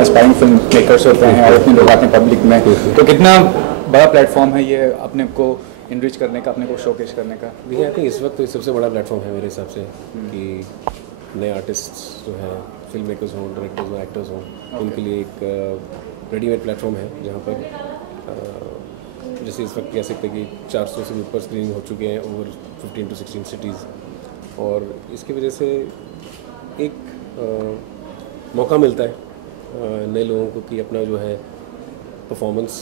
Aspiring film makers होते हैं और इतने लोग आते हैं पब्लिक में, तो कितना बड़ा प्लेटफॉर्म है ये अपने को इनरिच करने का, अपने को शोकेस करने का? देखिए, आई थिंक इस वक्त तो सबसे बड़ा प्लेटफॉर्म है मेरे हिसाब से कि नए आर्टिस्ट जो है, फिल्म मेकर्स हों, डायरेक्टर्स हों, एक्टर्स हों, उनके लिए एक रेडीमेड प्लेटफॉर्म है जहाँ पर जैसे इस वक्त कह सकते हैं कि 400 से ऊपर स्क्रीनिंग हो चुके हैं ओवर 15 to 16 सिटीज़, और इसकी वजह से एक मौका मिलता है नए लोगों को कि अपना जो है परफॉर्मेंस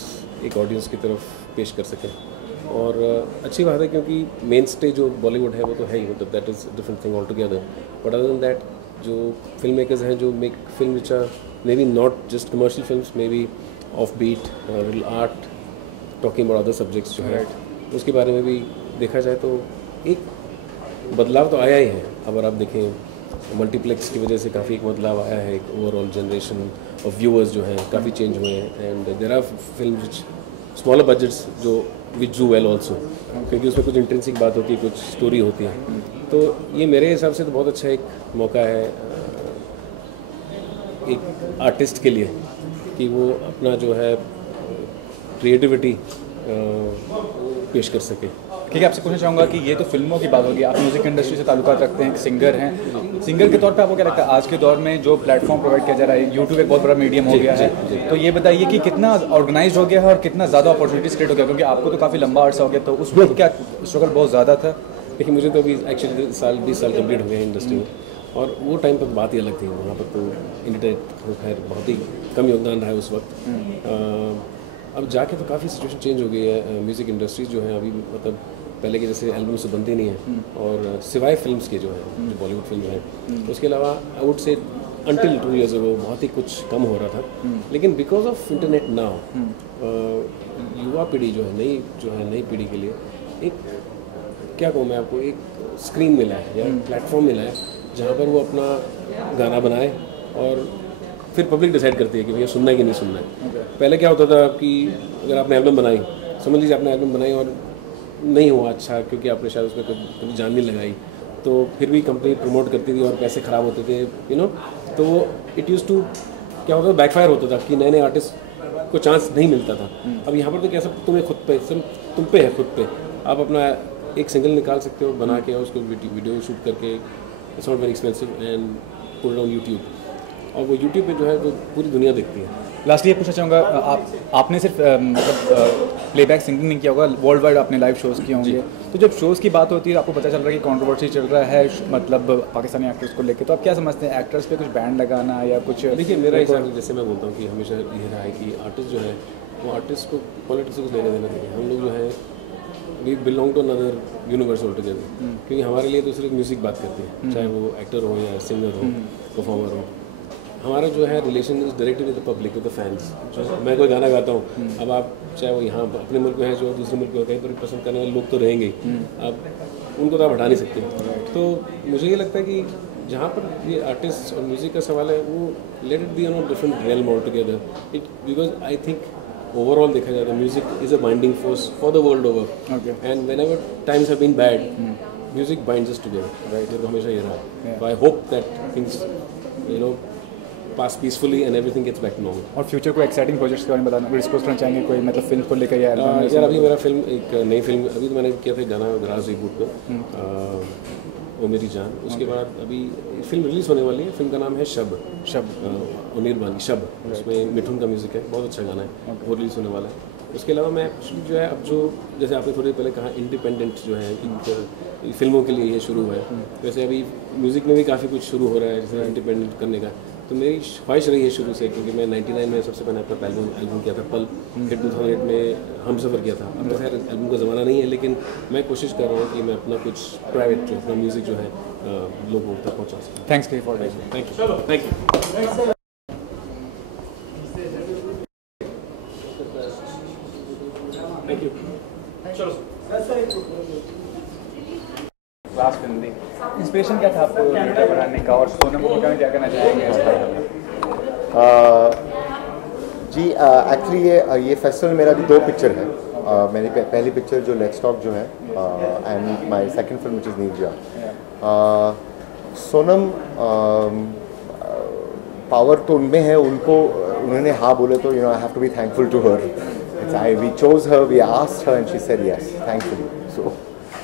एक ऑडियंस की तरफ पेश कर सकें। और अच्छी बात है क्योंकि मेन स्टेज जो बॉलीवुड है वो तो है ही, मतलब that is different thing all together, but other than that जो फिल्म मेकर्स हैं जो make film which are may be not just commercial films, may be off beat little art, talking about other subjects जो है उसके बारे में भी देखा जाए तो एक बदलाव तो आया ही है। अगर आप देखें मल्टीप्लेक्स की वजह से काफ़ी एक बदलाव आया है, एक ओवरऑल जनरेशन ऑफ व्यूअर्स जो हैं काफ़ी चेंज हुए हैं, and there are film which smaller budgets जो विच डू वेल ऑल्सो, क्योंकि उसमें कुछ इंट्रेंसिक बात होती है, कुछ स्टोरी होती है। तो ये मेरे हिसाब से तो बहुत अच्छा एक मौका है एक आर्टिस्ट के लिए कि वो अपना जो है क्रिएटिविटी पेश कर सके। ठीक है, आपसे पूछना चाहूँगा कि ये तो फिल्मों की बात होगी, आप म्यूज़िक इंडस्ट्री से ताल्लुकात रखते हैं, सिंगर हैं, सिंगर के तौर पे आपको क्या लगता है आज के दौर में जो प्लेटफॉर्म प्रोवाइड किया जा रहा है, यूट्यूब एक बहुत बड़ा मीडियम हो गया है, तो ये बताइए कि कितना ऑर्गेनाइज हो गया है और कितना ज़्यादा अपॉर्चुनिटीज क्रिएट हो गया, क्योंकि आपको तो काफ़ी लंबा अर्सा हो गया, तो उसमें क्या स्ट्रगल बहुत ज़्यादा था? देखिए, मुझे तो अभी एक्चुअली 20 साल कम्प्लीट हो गए हैं इंडस्ट्री में, और वो टाइम पर बात ही अलग थी। वहाँ पर तो इंटरनेट खैर बहुत ही कम योगदान रहा है उस वक्त। अब जाके तो काफ़ी सिचुएशन चेंज हो गई है। म्यूज़िक इंडस्ट्री जो है अभी मतलब पहले के जैसे एल्बम से बनती नहीं है, और सिवाय फिल्म्स के जो है जो बॉलीवुड फिल्म है उसके अलावा I would say until 2 years ago बहुत ही कुछ कम हो रहा था। लेकिन बिकॉज ऑफ इंटरनेट नाउ युवा पीढ़ी जो है नई पीढ़ी के लिए एक क्या कहूँ मैं आपको, एक स्क्रीन मिला है या प्लेटफॉर्म मिला है जहाँ पर वो अपना गाना बनाए और फिर पब्लिक डिसाइड करती है कि भैया सुनना है कि नहीं सुनना है। पहले क्या होता था कि अगर आपने एल्बम बनाई, समझ लीजिए आपने एल्बम बनाई और नहीं हुआ अच्छा क्योंकि आपने शायद उसमें कभी जान नहीं लगाई, तो फिर भी कंपनी प्रमोट करती थी और पैसे ख़राब होते थे, यू नो, तो इट यूज़ टू क्या होता था, बैकफायर होता था कि नए नए आर्टिस्ट को चांस नहीं मिलता था। अब यहाँ पर तो कैसा तुम्हें खुद पे तुम पे है, खुद पे आप अपना एक सिंगल निकाल सकते हो बना के, उसको वीडियो शूट करके, it's not very expensive, and put it on YouTube, और वो यूट्यूब पे जो है वो पूरी दुनिया देखती है। लास्टली ये पूछना चाहूँगा, आपने सिर्फ मतलब प्लेबैक सिंगिंग नहीं किया होगा, वर्ल्ड वाइड आपने लाइव शोज़ किए होंगे, तो जब शोज़ की बात होती है आपको पता चल रहा है कि कंट्रोवर्सी चल रहा है मतलब पाकिस्तानी एक्टर्स को लेकर, तो आप क्या समझते हैं एक्टर्स पे कुछ बैन लगाना या कुछ? देखिए, मेरा हिसाब जैसे मैं बोलता हूँ कि हमेशा ये रहा है कि आर्टिस्ट जो है वो आर्टिस्ट को पॉलिटिक्स को लेने देना चाहिए। हम लोग जो है we belong to another universe all together, क्योंकि हमारे लिए तो सिर्फ म्यूज़िक बात करती है, चाहे वो एक्टर हो या सिंगर हो, परफॉर्मर हो। हमारा जो है relation is directly with the public, with the fans. मैं कोई गाना गाता हूँ, अब आप चाहे वो यहाँ अपने मुल्क में है, जो दूसरे मुल्क में कहीं पर पसंद करने वाले लोग तो रहेंगे ही, अब उनको तो आप हटा नहीं सकते। तो मुझे ये लगता है कि जहाँ पर ये आर्टिस्ट और म्यूज़िक का सवाल है, वो let it be on a different realm all together, it because I think overall देखा जाए तो music is a binding force for the world over, and whenever times have been bad, music binds us together, right? ये तो हमेशा ये रहा। I hope that things you know pass peacefully and everything gets back to normal. और future को exciting projects के बारे में बताना, डिस्कस करना चाहेंगे कोई, मतलब फिल्म को लेकर या यार अभी मेरा फिल्म, एक नई फिल्म अभी तो मैंने किया था गाना राज रिबूट पे, वो मेरी जान, उसके बाद अभी फिल्म रिलीज़ होने वाली है। फिल्म का नाम है शब उनीर बानी शब, उसमें मिठुन का म्यूज़िक है, बहुत अच्छा गाना है, वो रिलीज़ होने वाला है। उसके अलावा मैं जो है अब जो जैसे आपने थोड़ी पहले कहा इंडिपेंडेंट जो है कि फिल्मों के लिए ये शुरू है, वैसे अभी म्यूज़िक में भी काफ़ी कुछ शुरू हो रहा है जैसे इंडिपेंडेंट करने का। तो मेरी ख्वाहिश रही है शुरू से, क्योंकि मैं 99 में सबसे पहले अपना एल्बम किया था पल, फिर 2008 में हम सफ़र किया था। अब तो खैर एल्बम का ज़माना नहीं है, लेकिन मैं कोशिश कर रहा हूँ कि मैं अपना कुछ प्राइवेट जो अपना म्यूज़िक जो है लोगों तक पहुँचा सकूँ। Thanks for this. Thank you. Thank you. Class film थी, इंस्पिरेशन क्या था आपको गिटार बनाने का, और सोनम कपूर में क्या करना चाहेंगे? जी एक्चुअली ये फेस्टिवल मेरा 2 पिक्चर है। मेरी पहली पिक्चर जो लेट्स टॉक जो है, and my second film which is Neerja. Sonam power तो उनमें है, उनको उन्होंने हाँ बोले तो I have to be thankful to her. We chose her, we asked her and she said yes, thankfully. So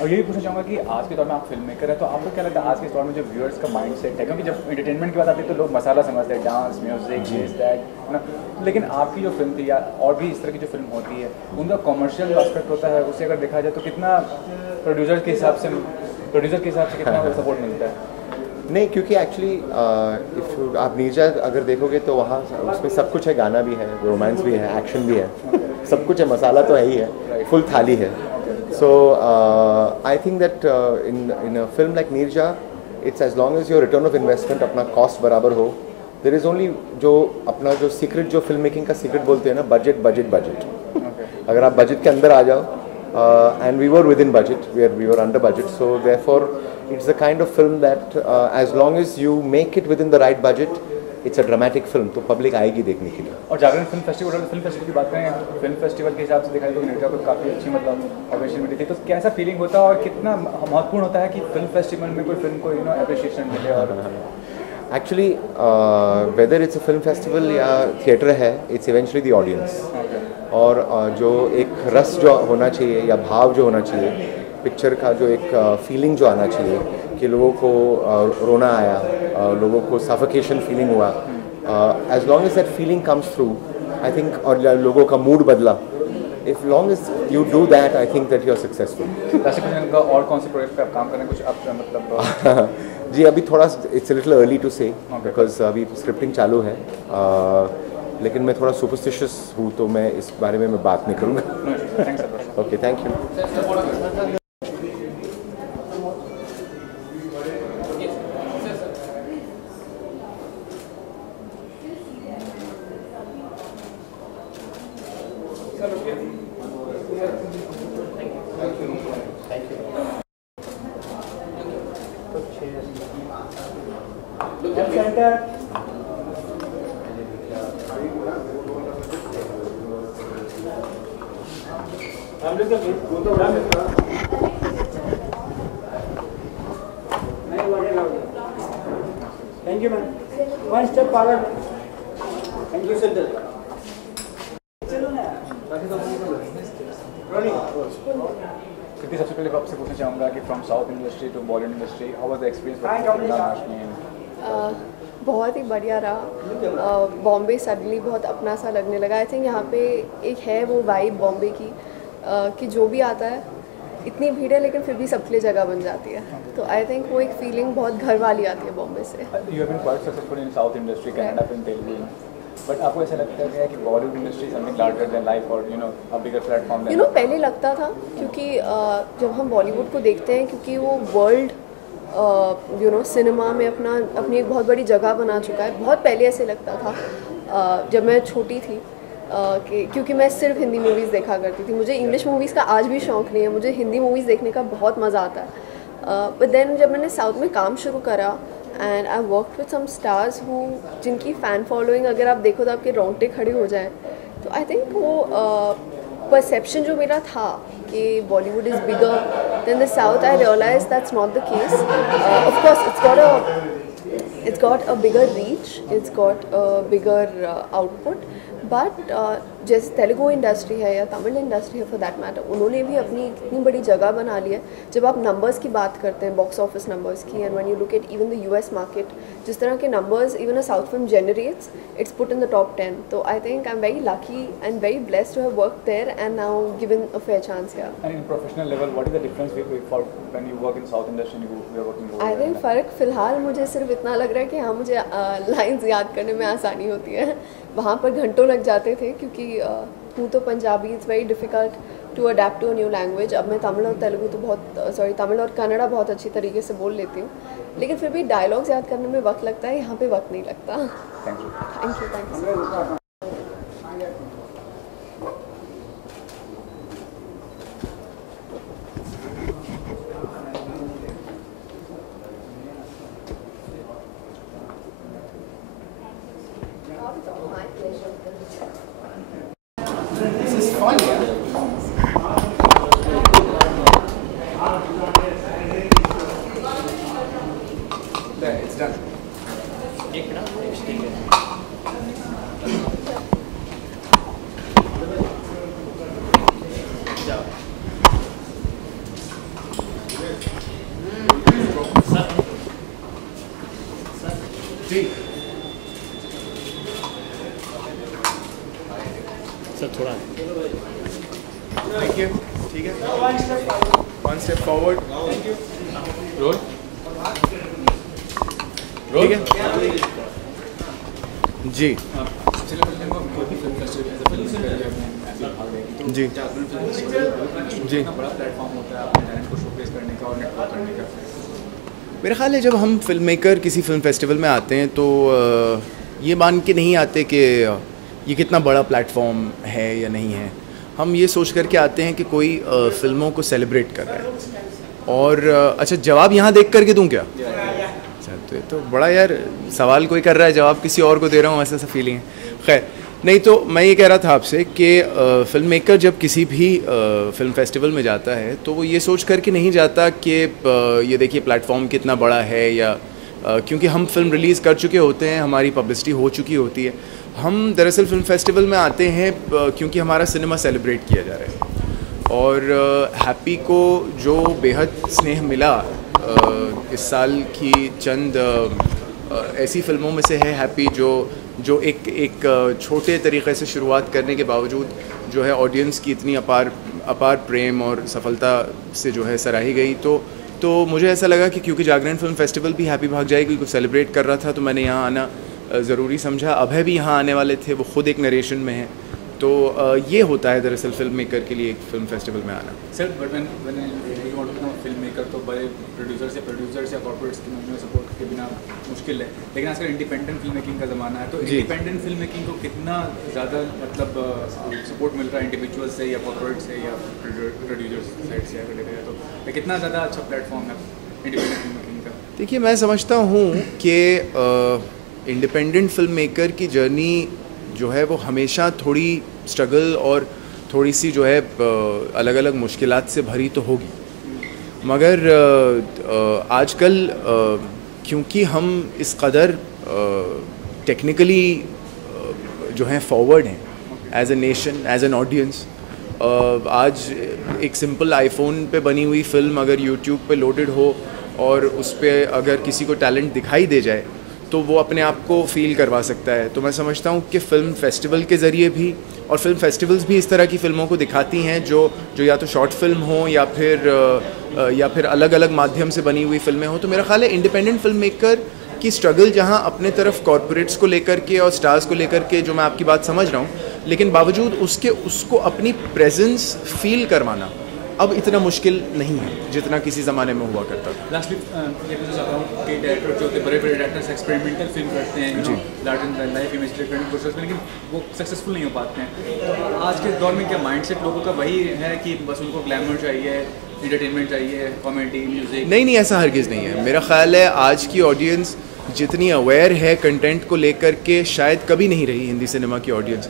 और ये भी पूछना चाहूँगा कि आज के दौर में आप फिल्म मेकर हैं, तो आपको क्या लगता है आज के दौर में जो व्यूअर्स का माइंड सेट है, क्योंकि जब एंटरटेनमेंट की बात आती है तो लोग मसाला समझते हैं, डांस, म्यूजिक, दिस दैट, है ना, लेकिन आपकी जो फिल्म थी या और भी इस तरह की जो फिल्म होती है उनका कॉमर्शियल जो एस्पेक्ट होता है उसे अगर देखा जाए तो कितना प्रोड्यूसर के हिसाब से कितना सपोर्ट मिलता है? नहीं, क्योंकि एक्चुअली आप नीरजा अगर देखोगे तो वहाँ उसमें सब कुछ है, गाना भी है, रोमांस भी है, एक्शन भी है, सब कुछ है, मसाला तो है ही है, फुल थाली है। So I think that in a film like Neerja, it's as long as your return of investment अपना कॉस्ट बराबर हो, देयर इज़ ओनली जो अपना जो सीक्रेट, जो फिल्म मेकिंग का सीक्रेट बोलते हैं ना, बजट बजट बजट। अगर आप बजट के अंदर आ जाओ, and we were within budget, we were under budget, so therefore it's the kind of film that as long as you make it within the right budget, it's a dramatic film, तो public आएगी देखने के लिए। और जागरण film festival की बात करें, film festival के हिसाब से देखा जाए तो नीरजा को काफ़ी अच्छी मतलब अप्रिशिएशन मिली थी, तो कैसा फीलिंग होता है और कितना महत्वपूर्ण होता है कि फिल्म फेस्टिवल में कोई फिल्म को अप्रिशिएशन मिले? और actually whether it's a film festival या थिएटर है, इट्स इवेंचुअली द ऑडियंस। और जो एक रस जो होना चाहिए या भाव जो होना चाहिए पिक्चर का, जो एक फीलिंग जो आना चाहिए कि लोगों को रोना आया, लोगों को सफोकेशन फीलिंग हुआ, as long as that feeling comes through, I think, और लोगों का मूड बदला, if long as you do that, I think that you are successful. और कौन से प्रोजेक्ट पे आप काम कर रहे हैं, कुछ आप मतलब? जी, अभी थोड़ा it's a little early to say, because अभी स्क्रिप्टिंग चालू है, लेकिन मैं थोड़ा सुपरस्टिशियस हूँ तो मैं इस बारे में मैं बात नहीं करूँगा। Okay, thank you. Thank you, man. One step forward. Thank you, Center. Kriti, सबसे पहले आपसे पूछना चाहूँगा कि from south industry to Bollywood industry, how was the experience? बहुत ही बढ़िया रहा। बॉम्बे सडनली बहुत अपना सा लगने लगा। आई थिंक यहाँ पे एक है वो वाइब बॉम्बे की, कि जो भी आता है, इतनी भीड़ है लेकिन फिर भी सबके लिए जगह बन जाती है, तो आई थिंक वो एक फीलिंग बहुत घर वाली आती है बॉम्बे से। You have been quite successful in south industry, Kannada film, Telugu, but आपको ऐसा लगता है कि Bollywood industry something larger than life और अ बिगर प्लेटफॉर्म? पहले लगता था, क्योंकि जब हम बॉलीवुड को देखते हैं, क्योंकि वो वर्ल्ड सिनेमा में अपनी एक बहुत बड़ी जगह बना चुका है। बहुत पहले ऐसे लगता था जब मैं छोटी थी, क्योंकि मैं सिर्फ हिंदी मूवीज़ देखा करती थी। मुझे इंग्लिश मूवीज़ का आज भी शौक़ नहीं है, मुझे हिंदी मूवीज़ देखने का बहुत मज़ा आता है। बट देन जब मैंने साउथ में काम शुरू करा, and I work with some stars जिनकी फ़ैन फॉलोइंग अगर आप देखो तो आपके रोंगटे खड़े हो जाए, तो आई थिंक वो परसेप्शन जो मेरा था कि Bollywood is bigger than the south, I realize that's not the case. Of course it's got a bigger reach, it's got a bigger output, but जैसे तेलुगु इंडस्ट्री है या तमिल इंडस्ट्री है फॉर दैट मैटर, उन्होंने भी अपनी इतनी बड़ी जगह बना ली है। जब आप नंबर्स की बात करते हैं, बॉक्स ऑफिस नंबर्स की, and when you look at even the US market, जिस तरह के numbers even a south film generates, it's put in the top 10। तो I think I am very lucky and very blessed to have work there and now given a fair chance here. And in professional level what is the difference for when you work in south industry and you are working? I think फ़र्क फ़िलहाल मुझे सिर्फ इतना लग रहा है कि हाँ, मुझे लाइंस याद करने में आसानी होती है। वहाँ पर घंटों लग जाते थे, क्योंकि हूँ तो Punjabi, it's very difficult to adapt to a new language. अब मैं तमिल और तेलुगु तो तमिल और कन्नड़ा बहुत अच्छी तरीके से बोल लेती हूँ, लेकिन फिर भी डायलॉग्स याद करने में वक्त लगता है। यहाँ पे वक्त नहीं लगता। Thank you. Thank you. This is fun, yeah. Sir थोड़ा थैंक यू। ठीक है, वन स्टेप फॉरवर्ड। रोल ठीक है जी जी जी। बड़ा प्लेटफॉर्म होता है अपने टैलेंट को शोकेस करने का और नेटवर्क करने का। मेरा ख्याल है जब हम फिल्म मेकर किसी फिल्म फेस्टिवल में आते हैं तो ये मान के नहीं आते कि ये कितना बड़ा प्लेटफॉर्म है या नहीं है। हम ये सोच करके आते हैं कि कोई फिल्मों को सेलिब्रेट कर रहा है। और अच्छा, जवाब यहाँ देख करके दूँ क्या? अच्छा, तो बड़ा यार सवाल कोई कर रहा है, जवाब किसी और को दे रहा हूँ, ऐसा सा फीलिंग है। खैर नहीं, तो मैं ये कह रहा था आपसे कि फिल्म मेकर जब किसी भी फिल्म फेस्टिवल में जाता है तो वो ये सोच करके नहीं जाता कि ये देखिए प्लेटफॉर्म कितना बड़ा है, या क्योंकि हम फिल्म रिलीज़ कर चुके होते हैं, हमारी पब्लिसिटी हो चुकी होती है। हम दरअसल फिल्म फेस्टिवल में आते हैं क्योंकि हमारा सिनेमा सेलिब्रेट किया जा रहा है। और हैप्पी को जो बेहद स्नेह मिला इस साल की चंद ऐसी फिल्मों में से है हैप्पी, जो एक छोटे तरीक़े से शुरुआत करने के बावजूद जो है ऑडियंस की इतनी अपार प्रेम और सफलता से जो है सराही गई। तो मुझे ऐसा लगा कि क्योंकि जागरण फिल्म फेस्टिवल भी हैप्पी भाग जाएगी को सेलिब्रेट कर रहा था, तो मैंने यहाँ आना ज़रूरी समझा। अभय भी यहाँ आने वाले थे, वो खुद एक नरेशन में है। तो ये होता है दरअसल फिल्म मेकर के लिए एक फिल्म फेस्टिवल में आना। Sir but when you want to become a film maker तो बड़े प्रोड्यूसर्स या कॉर्पोरेट्स की में सपोर्ट के बिना मुश्किल है। लेकिन आजकल इंडिपेंडेंट फिल्म मेकिंग का ज़माना है, तो इंडिपेंडेंट फिल्म मेकिंग को कितना ज़्यादा मतलब सपोर्ट मिल रहा है इंडिविजुअल से या कॉर्पोरेट से या प्रोड्यूसर्स साइड से अगर देखा जाए तो कितना ज़्यादा अच्छा प्लेटफॉर्म है इंडिपेंडेंट फिल्म मेकिंग का? देखिए, मैं समझता हूँ कि इंडिपेंडेंट फिल्म मेकर की जर्नी जो है वो हमेशा थोड़ी स्ट्रगल और थोड़ी सी जो है अलग अलग मुश्किलात से भरी तो होगी, मगर आजकल क्योंकि हम इस कदर टेक्निकली जो है फॉरवर्ड हैं as a nation, as an audience, आज एक सिंपल आईफोन पे बनी हुई फिल्म अगर यूट्यूब पे लोडेड हो और उस पर अगर किसी को टैलेंट दिखाई दे जाए तो वो अपने आप को फील करवा सकता है। तो मैं समझता हूँ कि फ़िल्म फेस्टिवल के ज़रिए भी, और फिल्म फेस्टिवल्स भी इस तरह की फ़िल्मों को दिखाती हैं जो या तो शॉर्ट फिल्म हो या फिर अलग अलग माध्यम से बनी हुई फ़िल्में हों। तो मेरा ख़्याल है इंडिपेंडेंट फिल्म मेकर की स्ट्रगल जहाँ अपने तरफ कॉर्पोरेट्स को लेकर के और स्टार्स को लेकर के, जो मैं आपकी बात समझ रहा हूँ, लेकिन बावजूद उसको अपनी प्रेजेंस फील करवाना अब इतना मुश्किल नहीं है जितना किसी ज़माने में हुआ करता था। लास्टली ये पूछना चाहता हूँ कि डायरेक्टर जो होते हैं, बड़े डायरेक्टर्स एक्सपेरिमेंटल फिल्म करते हैं, लार्जर देन लाइफ इमेज करने की कोशिश में, लेकिन वो सक्सेसफुल नहीं हो पाते हैं। तो आज के दौर में क्या माइंडसेट लोगों का वही है कि बस उनको ग्लैमर चाहिए, एंटरटेनमेंट चाहिए, कॉमेडी, म्यूजिक? नहीं, ऐसा हरगिज़ नहीं है। मेरा ख्याल है आज की ऑडियंस जितनी अवेयर है कंटेंट को लेकर के शायद कभी नहीं रही हिंदी सिनेमा की ऑडियंस।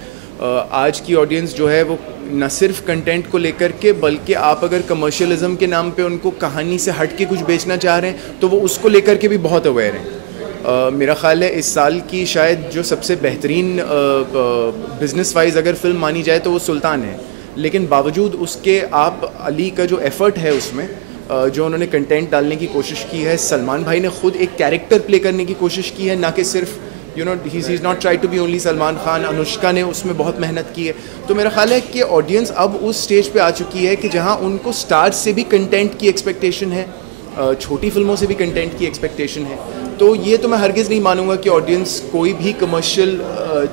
आज की ऑडियंस जो है वो न सिर्फ कंटेंट को लेकर के, बल्कि आप अगर कमर्शियलिज्म के नाम पे उनको कहानी से हट के कुछ बेचना चाह रहे हैं तो वो उसको लेकर के भी बहुत अवेयर हैं। मेरा ख़्याल है इस साल की शायद जो सबसे बेहतरीन बिज़नेस वाइज अगर फ़िल्म मानी जाए तो वो सुल्तान है, लेकिन बावजूद उसके आप अली का जो एफ़र्ट है उसमें जो उन्होंने कंटेंट डालने की कोशिश की है, सलमान भाई ने खुद एक कैरेक्टर प्ले करने की कोशिश की है, ना कि सिर्फ ही is not try to be only Salman Khan. Anushka ने उसमें बहुत मेहनत की है। तो मेरा ख्याल है कि ऑडियंस अब उस स्टेज पे आ चुकी है कि जहां उनको स्टार्स से भी कंटेंट की एक्सपेक्टेशन है, छोटी फिल्मों से भी कंटेंट की एक्सपेक्टेशन है। तो ये तो मैं हरगिज़ नहीं मानूंगा कि ऑडियंस कोई भी कमर्शियल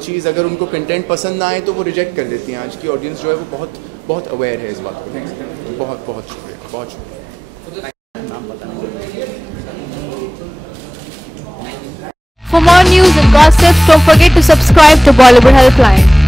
चीज़ अगर उनको कंटेंट पसंद ना आए तो वो रिजेक्ट कर देती हैं। आज की ऑडियंस जो है वो बहुत बहुत अवेयर है इस बात को। बहुत बहुत शुक्रिया, बहुत शुक्रिया। For more news and gossip, don't forget to subscribe to Bollywood Helpline.